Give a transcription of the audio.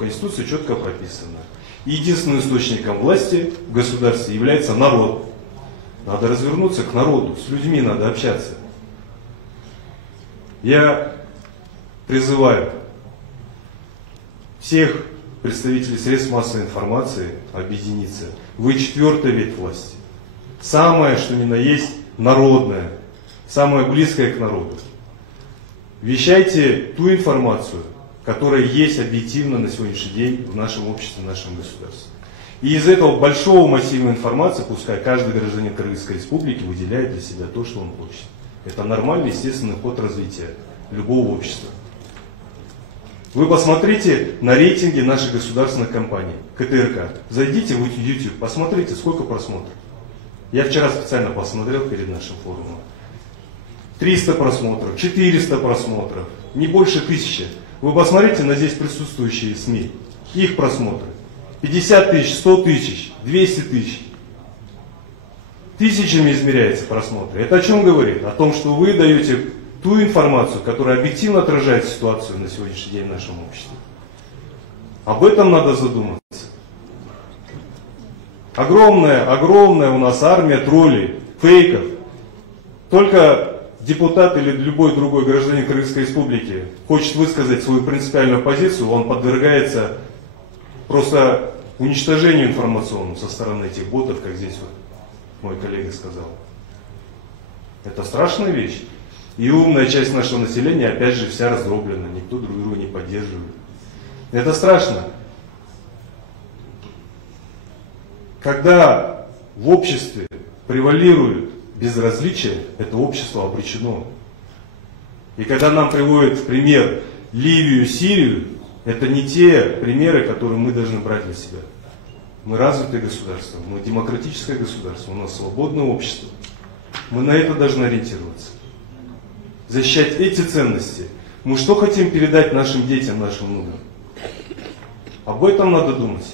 Конституции четко прописано. Единственным источником власти в государстве является народ. Надо развернуться к народу, с людьми надо общаться. Я призываю всех представителей средств массовой информации объединиться. Вы четвертая ветвь власти. Самое, что ни на есть, народное. Самое близкое к народу. Вещайте ту информацию, которая есть объективно на сегодняшний день в нашем обществе, в нашем государстве. И из этого большого массива информации, пускай каждый гражданин Кыргызской республики выделяет для себя то, что он хочет. Это нормальный, естественный ход развития любого общества. Вы посмотрите на рейтинги наших государственных компаний, КТРК. Зайдите в YouTube, посмотрите, сколько просмотров. Я вчера специально посмотрел перед нашим форумом. 300 просмотров, 400 просмотров, не больше 1000. Вы посмотрите на здесь присутствующие СМИ, их просмотры. 50 тысяч, 100 тысяч, 200 тысяч. Тысячами измеряются просмотры. Это о чем говорит? О том, что вы даете ту информацию, которая объективно отражает ситуацию на сегодняшний день в нашем обществе. Об этом надо задуматься. Огромная у нас армия троллей, фейков. Только депутат или любой другой гражданин Кыргызской республики хочет высказать свою принципиальную позицию, он подвергается просто уничтожению информационному со стороны этих ботов, как здесь вот мой коллега сказал. Это страшная вещь. И умная часть нашего населения, опять же, вся раздроблена, никто друг друга не поддерживает. Это страшно. Когда в обществе превалирует безразличие, это общество обречено. И когда нам приводят в пример Ливию, Сирию, это не те примеры, которые мы должны брать для себя. Мы развитое государство, мы демократическое государство, у нас свободное общество. Мы на это должны ориентироваться. Защищать эти ценности. Мы что хотим передать нашим детям, нашим внукам? Об этом надо думать.